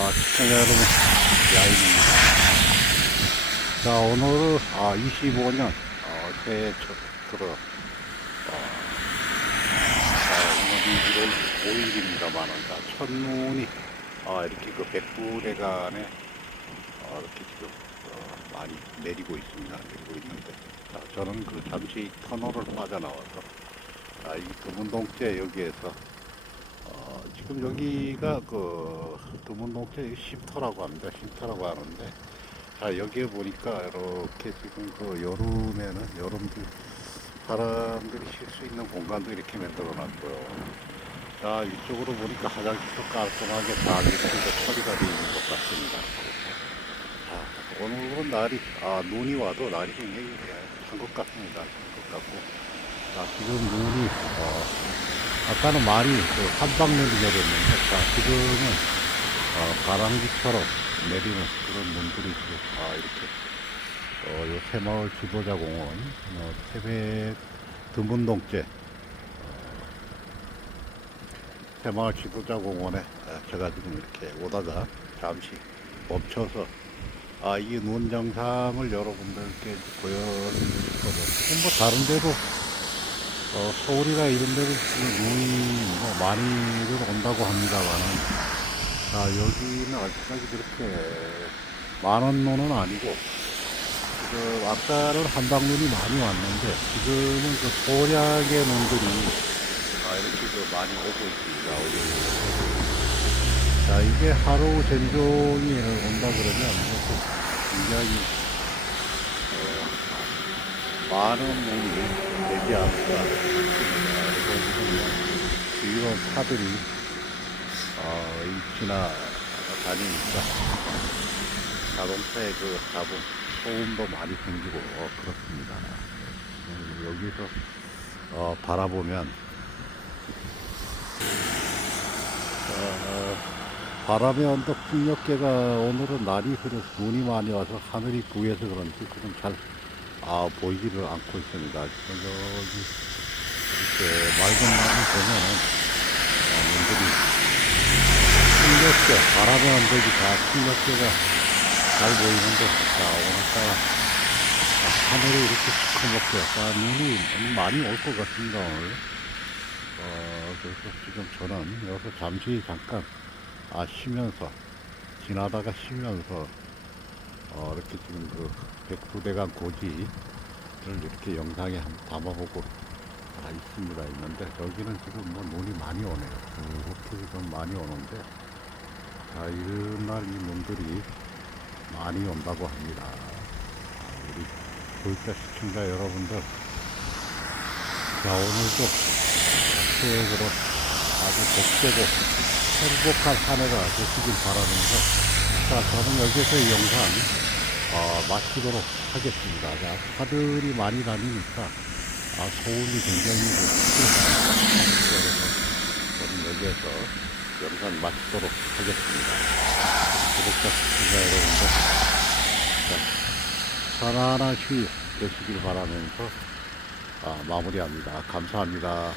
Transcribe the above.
아, 시청자 여러분, 야인입니다. 자, 오늘은, 아, 25년, 어, 새해 첫 들어, 어, 자, 오늘이 1월 5일입니다만, 자, 첫눈이, 아, 이렇게 그 백두대간에, 어, 이렇게 지금, 어, 많이 내리고 있습니다. 내리고 있는데, 자, 저는 그 잠시 터널을 빠져나와서, 아, 이 금운동제 여기에서, 어, 지금 여기가 그 드문동체 쉼터라고 합니다. 쉼터라고 하는데 자 여기에 보니까 이렇게 지금 그 여름에는 여름들 사람들이 쉴 수 있는 공간도 이렇게 만들어 놨고요. 자 이쪽으로 보니까 화장실도 깔끔하게 다 이렇게 그 처리가 되어 있는 것 같습니다. 자 오늘은 날이 아 눈이 와도 날이 굉장히 한것 같습니다. 한것 같고 자 지금 눈이 어, 아까는 많이 그 한방눈이 내렸는데, 자, 지금은, 어, 가랑비처럼 내리는 그런 눈들이 아, 이렇게, 어, 요 새마을 지도자 공원, 어, 태백 드문동제, 어, 새마을 지도자 공원에 아, 제가 지금 이렇게 오다가 잠시 멈춰서 아, 이 눈 영상을 여러분들께 보여드리고 싶거든요. 뭐 다른 데도 어, 서울이나 이런 데도 지금 눈이 뭐 많이들 온다고 합니다만은, 자, 여기는 아직까지 그렇게 많은 눈은 아니고, 지금 아까는 한방눈이 많이 왔는데, 지금은 그 소량의 눈들이, 아, 이렇게 그 많이 오고 있습니다. 오고 자, 이게 하루 전종이 온다 그러면, 굉장히, 어, 많은 눈이 지금 주위원 차들이 어, 이 지나 다니니까 자동차의 그 잡음 소음도 많이 생기고 어, 그렇습니다. 음, 여기서 어, 바라보면 어, 바람의 언덕 풍력계가 오늘은 날이 흐려서 눈이 많이 와서 하늘이 부해서 그런지 지금 잘 아, 보이지를 않고 있습니다. 여기 이렇게 맑은 보면은 어, 눈들이 풍력계 바람의 언덕이 다 풍력계가 잘 보이는데 자 오늘따라 아, 하늘이 이렇게 시커멓게 아, 눈이 많이 올 것 같습니다 오늘. 어, 그래서 지금 저는 여기서 잠시 잠깐 아, 쉬면서, 지나다가 쉬면서, 어, 이렇게 지금 그 백두대간 고지를 이렇게 영상에 한번 담아보고 아, 있습니다. 있는데, 여기는 지금 뭐 눈이 많이 오네요. 그렇게 지금 많이 오는데, 자, 이런 날 이 눈들이 많이 온다고 합니다. 아, 우리 구독자 시청자 여러분들, 자, 오늘도 계획으로 아주 복되고 행복한 한 해가 되시길 바라면서 자 저는 여기서 이 영상 어, 마치도록 하겠습니다. 자, 차들이 많이 다니니까 아, 소음이 굉장히 크습니다. 그래서 저는 여기에서 영상 마치도록 하겠습니다. 구독자 시청자 여러분들 자, 편안한 휴일 되시길 바라면서 아, 마무리합니다. 감사합니다.